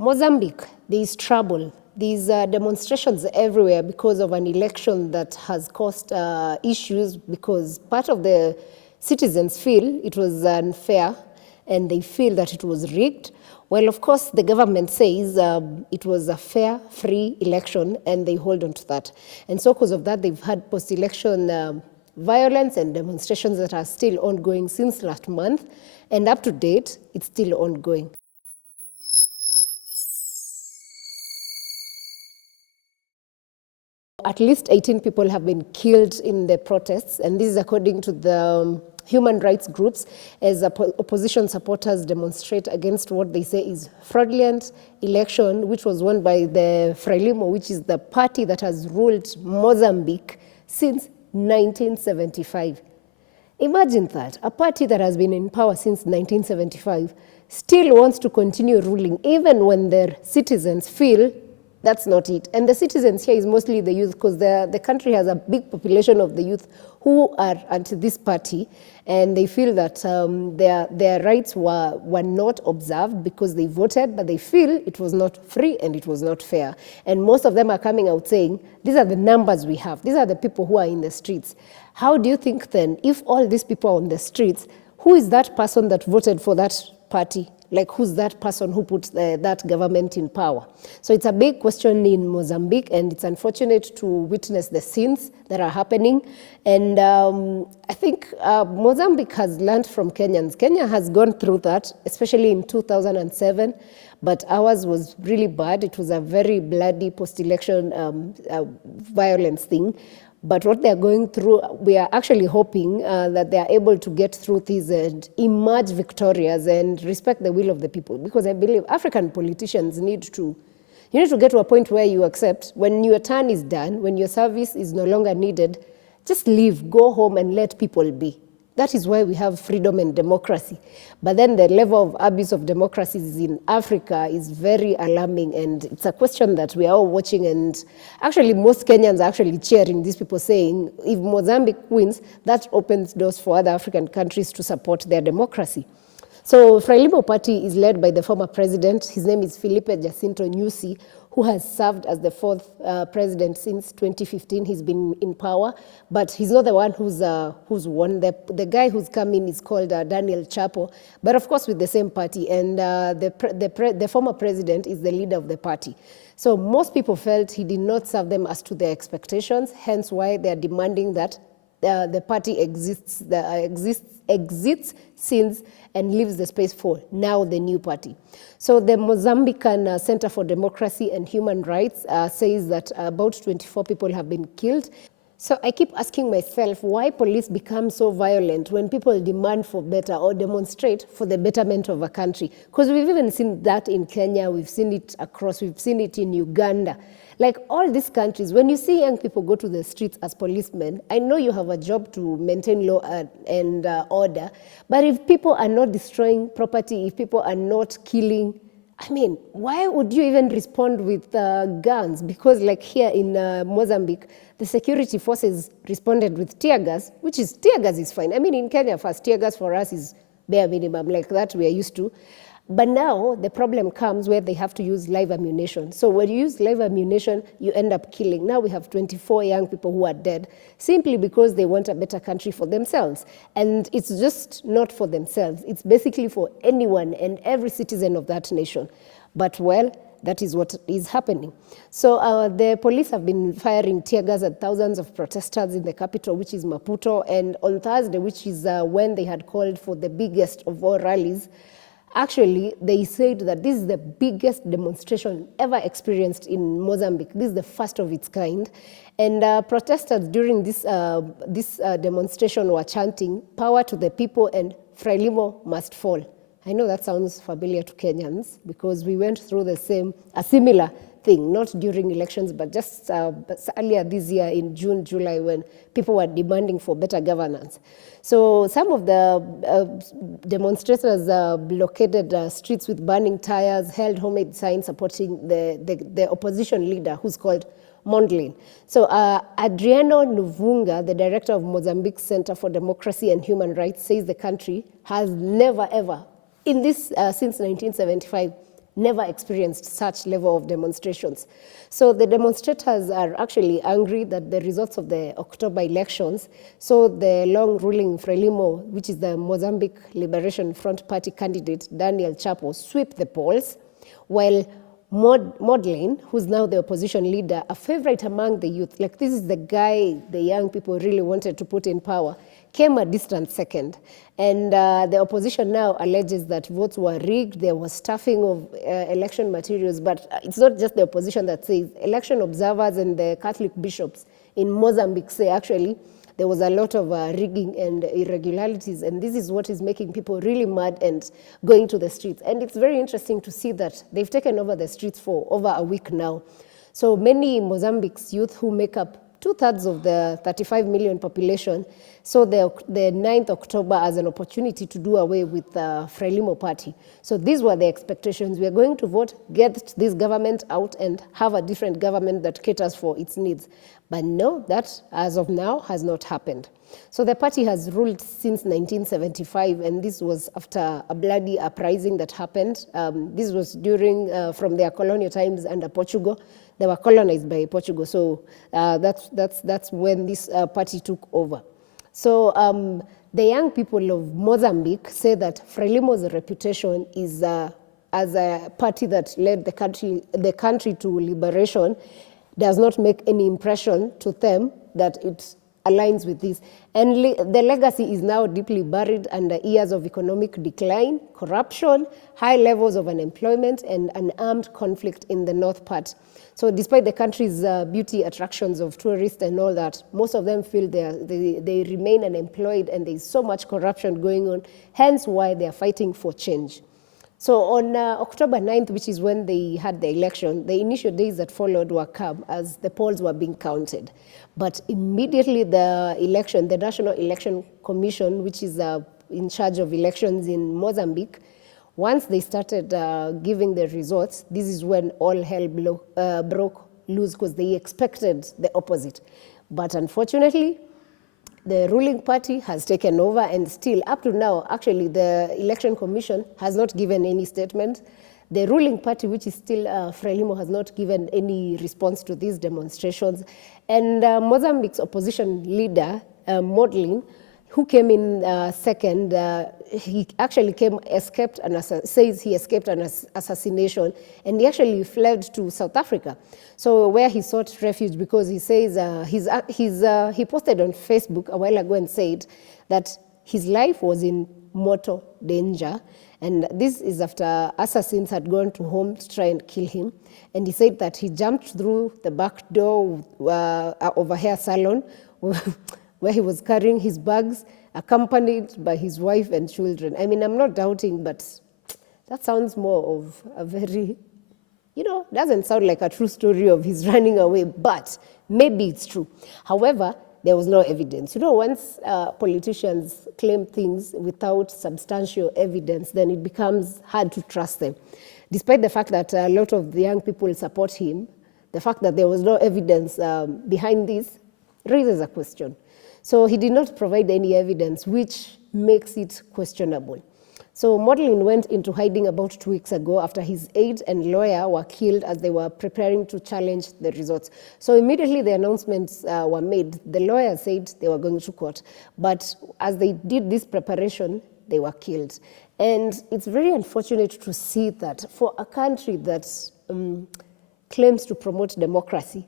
Mozambique, there is trouble. These demonstrations everywhere because of an election that has caused issues because part of the citizens feel it was unfair and they feel that it was rigged. Well, of course, the government says it was a fair, free election and they hold on to that. And so because of that, they've had post-election violence and demonstrations that are still ongoing since last month. And up to date, it's still ongoing. At least 18 people have been killed in the protests, and this is according to the human rights groups as opposition supporters demonstrate against what they say is fraudulent election, which was won by the Frelimo, which is the party that has ruled Mozambique since 1975. Imagine that, a party that has been in power since 1975 still wants to continue ruling, even when their citizens feel that's not it. And the citizens here is mostly the youth because the country has a big population of the youth who are anti this party and they feel that their rights were not observed because they voted, but they feel it was not free and it was not fair. And most of them are coming out saying, these are the numbers we have. These are the people who are in the streets. How do you think then, if all these people are on the streets, who is that person that voted for that party? Like, who's that person who put that government in power? So it's a big question in Mozambique, and it's unfortunate to witness the scenes that are happening. And I think Mozambique has learned from Kenyans. Kenya has gone through that, especially in 2007, but ours was really bad. It was a very bloody post-election violence thing. But what they're going through, we are actually hoping that they are able to get through this and emerge victorious and respect the will of the people. Because I believe African politicians need to get to a point where you accept when your turn is done, when your service is no longer needed, just leave, go home and let people be. That is why we have freedom and democracy. But then the level of abuse of democracies in Africa is very alarming, and it's a question that we are all watching. And actually, most Kenyans are actually cheering these people, saying, if Mozambique wins, that opens doors for other African countries to support their democracy. So Frelimo party is led by the former president. His name is Filipe Jacinto Nyusi, who has served as the fourth president since 2015. He's been in power, but he's not the one who's won. The guy who's come in is called Daniel Chapo, but of course with the same party. And the former president is the leader of the party. So most people felt he did not serve them as to their expectations, hence why they're demanding that the party exits since and leaves the space for now the new party. So the Mozambican Center for Democracy and Human Rights says that about 24 people have been killed. So I keep asking myself why police become so violent when people demand for better or demonstrate for the betterment of a country. Because we've even seen that in Kenya, we've seen it we've seen it in Uganda. Like all these countries, when you see young people go to the streets as policemen, I know you have a job to maintain law and order, but if people are not destroying property, if people are not killing, I mean, why would you even respond with guns? Because like here in Mozambique, the security forces responded with tear gas, which is, tear gas is fine. I mean, in Kenya first, tear gas for us is bare minimum, like that we are used to. But now the problem comes where they have to use live ammunition. So when you use live ammunition, you end up killing. Now we have 24 young people who are dead simply because they want a better country for themselves. And it's just not for themselves. It's basically for anyone and every citizen of that nation. But well, that is what is happening. So the police have been firing tear gas at thousands of protesters in the capital, which is Maputo. And on Thursday, which is when they had called for the biggest of all rallies, actually, they said that this is the biggest demonstration ever experienced in Mozambique. This is the first of its kind. And protesters during this demonstration were chanting, "Power to the people and Frelimo must fall." I know that sounds familiar to Kenyans because we went through a similar thing, not during elections, but just earlier this year in June, July, when people were demanding for better governance. So some of the demonstrators blockaded streets with burning tires, held homemade signs supporting the opposition leader, who's called Mondlane. So Adriano Nuvunga, the director of Mozambique's Center for Democracy and Human Rights, says the country has never ever, in this since 1975, never experienced such level of demonstrations. So the demonstrators are actually angry that the results of the October elections saw the long-ruling Frelimo, which is the Mozambique Liberation Front Party candidate, Daniel Chapo, sweep the polls, while Mondlane, who's now the opposition leader, a favorite among the youth, like this is the guy the young people really wanted to put in power, came a distant second. And the opposition now alleges that votes were rigged, there was stuffing of election materials, but it's not just the opposition that says. Election observers and the Catholic bishops in Mozambique say actually there was a lot of rigging and irregularities, and this is what is making people really mad and going to the streets. And it's very interesting to see that they've taken over the streets for over a week now. So many Mozambique's youth, who make up 2/3 of the 35 million population, saw the 9th October as an opportunity to do away with the Frelimo party. So these were the expectations. We are going to vote, get this government out, and have a different government that caters for its needs. But no, that, as of now, has not happened. So the party has ruled since 1975, and this was after a bloody uprising that happened. This was during, from their colonial times under Portugal. They were colonized by Portugal, so that's when this party took over. So the young people of Mozambique say that Frelimo's reputation is as a party that led the country to liberation does not make any impression to them that it aligns with this. And the legacy is now deeply buried under years of economic decline, corruption, high levels of unemployment, and an armed conflict in the north part. So despite the country's beauty attractions of tourists and all that, most of them feel they remain unemployed, and there's so much corruption going on, hence why they're fighting for change. So on October 9th, which is when they had the election, the initial days that followed were calm as the polls were being counted. But immediately the National Election Commission, which is in charge of elections in Mozambique, once they started giving the results, this is when all hell broke loose, because they expected the opposite. But unfortunately, the ruling party has taken over, and still up to now, actually, the Election Commission has not given any statement. The ruling party, which is still Frelimo, has not given any response to these demonstrations. And Mozambique's opposition leader, Mondlane, who came in second, he actually says he escaped an assassination, and he actually fled to South Africa. So where he sought refuge, because he says, he posted on Facebook a while ago and said that his life was in mortal danger. And this is after assassins had gone to home to try and kill him. And he said that he jumped through the back door of a hair salon where he was carrying his bags, accompanied by his wife and children. I mean, I'm not doubting, but that sounds more of a very, doesn't sound like a true story of his running away, but maybe it's true. However, there was no evidence. Once politicians claim things without substantial evidence, then it becomes hard to trust them. Despite the fact that a lot of the young people support him, the fact that there was no evidence behind this raises a question. So he did not provide any evidence, which makes it questionable. So Mondlane went into hiding about 2 weeks ago after his aide and lawyer were killed as they were preparing to challenge the results. So immediately the announcements were made. The lawyer said they were going to court, but as they did this preparation, they were killed. And it's very unfortunate to see that for a country that claims to promote democracy,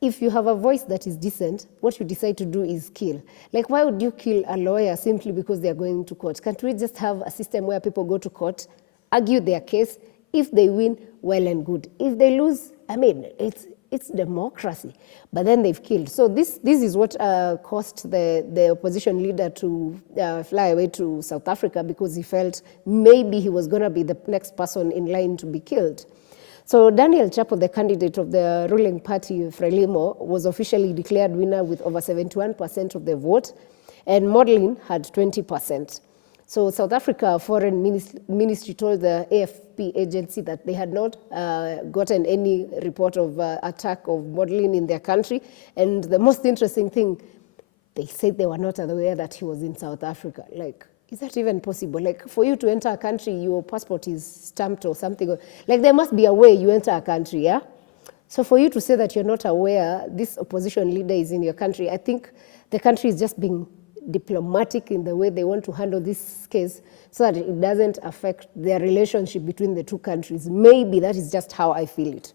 if you have a voice that is decent, what you decide to do is kill. Like, why would you kill a lawyer simply because they are going to court? Can't we just have a system where people go to court, argue their case? If they win, well and good. If they lose, I mean, it's democracy. But then they've killed. So this is what caused the opposition leader to fly away to South Africa, because he felt maybe he was going to be the next person in line to be killed. So Daniel Chapo, the candidate of the ruling party, Frelimo, was officially declared winner with over 71% of the vote, and Mondlane had 20%. So South Africa Foreign Ministry told the AFP agency that they had not gotten any report of attack of Mondlane in their country. And the most interesting thing, they said they were not aware that he was in South Africa. Like, Is that even possible? Like for you to enter a country, your passport is stamped or something. Like there must be a way you enter a country, yeah? So for you to say that you're not aware this opposition leader is in your country, I think the country is just being diplomatic in the way they want to handle this case so that it doesn't affect their relationship between the two countries. Maybe that is just how I feel it.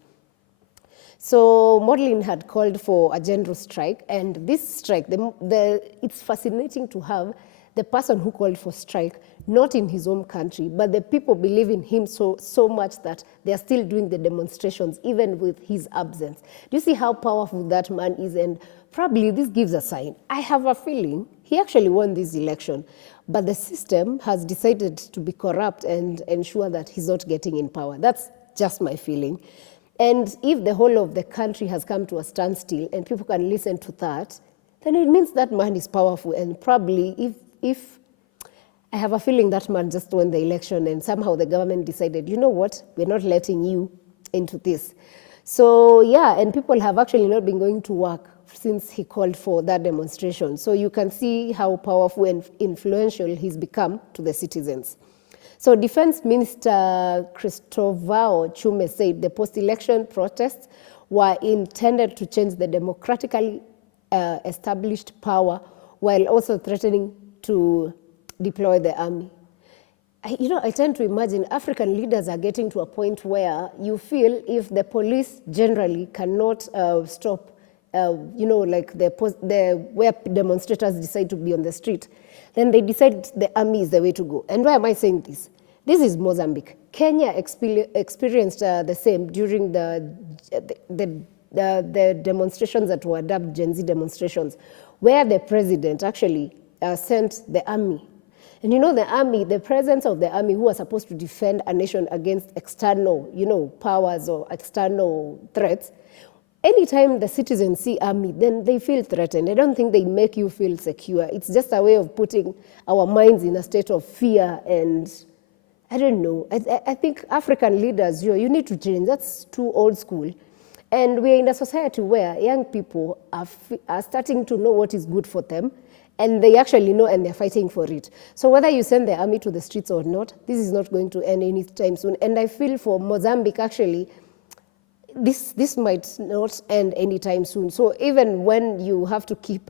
So Mondlane had called for a general strike, and this strike, it's fascinating to have the person who called for strike not in his own country, but the people believe in him so much that they are still doing the demonstrations even with his absence. Do you see how powerful that man is? And probably this gives a sign. I have a feeling he actually won this election, but the system has decided to be corrupt and ensure that he's not getting in power. That's just my feeling. And if the whole of the country has come to a standstill and people can listen to that, then it means that man is powerful. And probably if I have a feeling that man just won the election and somehow the government decided, you know what, we're not letting you into this. So yeah, and people have actually not been going to work since he called for that demonstration. So you can see how powerful and influential he's become to the citizens. So Defense Minister Cristóvão Chume said the post-election protests were intended to change the democratically established power while also threatening to deploy the army. I tend to imagine African leaders are getting to a point where you feel if the police generally cannot stop, like where demonstrators decide to be on the street, then they decide the army is the way to go. And why am I saying this? This is Mozambique. Kenya experienced the same during the demonstrations that were dubbed Gen Z demonstrations, where the president actually sent the army. And the army, the presence of the army who was supposed to defend a nation against external, powers or external threats, anytime the citizens see army, then they feel threatened. I don't think they make you feel secure. It's just a way of putting our minds in a state of fear. And I don't know. I think African leaders, you need to change. That's too old school. And we're in a society where young people are starting to know what is good for them. And they actually know and they're fighting for it. So whether you send the army to the streets or not, this is not going to end anytime soon. And I feel for Mozambique, actually, this might not end anytime soon. So even when you have to keep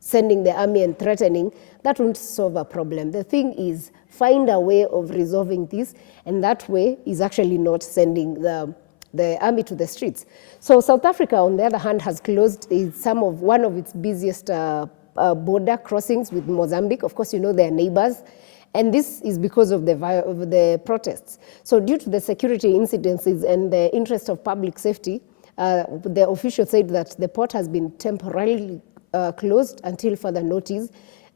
sending the army and threatening, that won't solve a problem. The thing is, find a way of resolving this, and that way is actually not sending the army to the streets. So South Africa, on the other hand, has closed one of its busiest border crossings with Mozambique. Of course, they're neighbors. And this is because of the protests. So due to the security incidences and the interest of public safety, the official said that the port has been temporarily closed until further notice.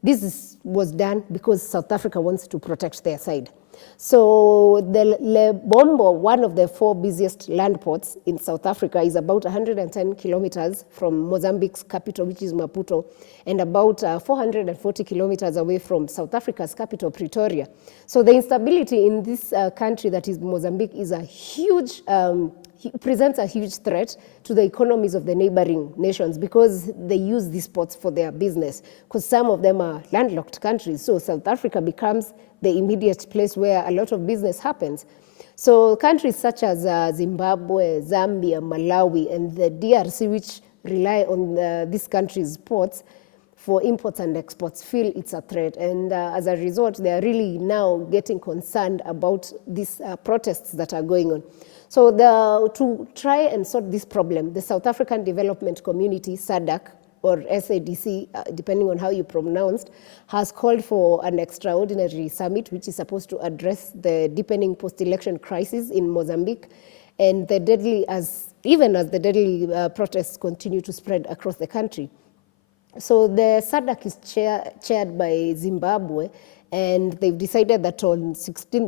This was done because South Africa wants to protect their side. So the Lebombo, one of the 4 busiest land ports in South Africa, is about 110 kilometers from Mozambique's capital, which is Maputo, and about 440 kilometers away from South Africa's capital, Pretoria. So the instability in this country that is Mozambique is a huge, presents a huge threat to the economies of the neighboring nations because they use these ports for their business, because some of them are landlocked countries. So South Africa becomes the immediate place where a lot of business happens. So countries such as Zimbabwe, Zambia, Malawi, and the DRC, which rely on these countries' ports for imports and exports, feel it's a threat. And as a result, they are really now getting concerned about these protests that are going on. So to try and sort this problem, the South African Development Community, SADC, or SADC, depending on how you pronounced, has called for an extraordinary summit, which is supposed to address the deepening post-election crisis in Mozambique, and the deadly protests continue to spread across the country. So the SADC is chaired by Zimbabwe, and they've decided that on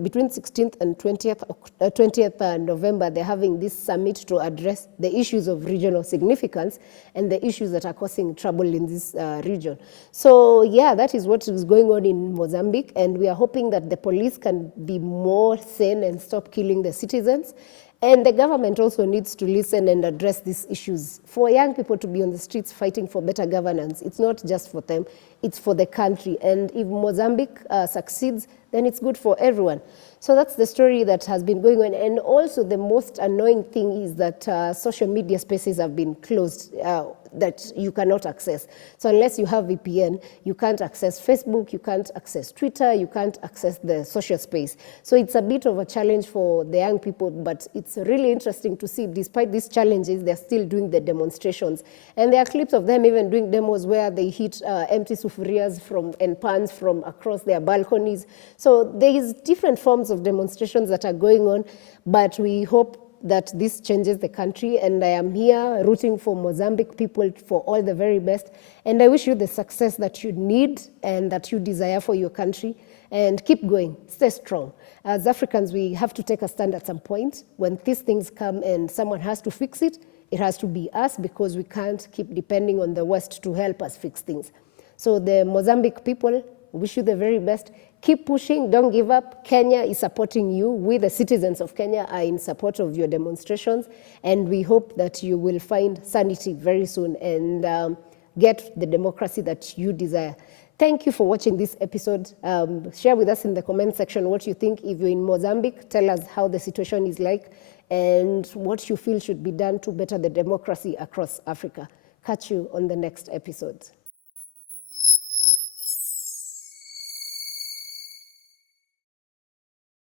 between 16th and 20th November, they're having this summit to address the issues of regional significance and the issues that are causing trouble in this region. So yeah, that is what is going on in Mozambique, and we are hoping that the police can be more sane and stop killing the citizens. And the government also needs to listen and address these issues. For young people to be on the streets fighting for better governance, it's not just for them, it's for the country. And if Mozambique succeeds, then it's good for everyone. So that's the story that has been going on. And also the most annoying thing is that social media spaces have been closed, that you cannot access. So unless you have VPN, you can't access Facebook, you can't access Twitter, you can't access the social space. So it's a bit of a challenge for the young people, but it's really interesting to see, despite these challenges, they're still doing the demonstrations. And there are clips of them even doing demos where they hit empty sufurias and pans from across their balconies. So there is different forms of demonstrations that are going on, but we hope that this changes the country, and I am here rooting for Mozambique people for all the very best, and I wish you the success that you need and that you desire for your country, and keep going, stay strong. As Africans, we have to take a stand at some point. When these things come and someone has to fix it, it has to be us, because we can't keep depending on the West to help us fix things. So the Mozambique people, wish you the very best. Keep pushing, don't give up. Kenya is supporting you. We, the citizens of Kenya, are in support of your demonstrations, and we hope that you will find sanity very soon and get the democracy that you desire. Thank you for watching this episode. Share with us in the comment section what you think. If you're in Mozambique, tell us how the situation is like and what you feel should be done to better the democracy across Africa. Catch you on the next episode.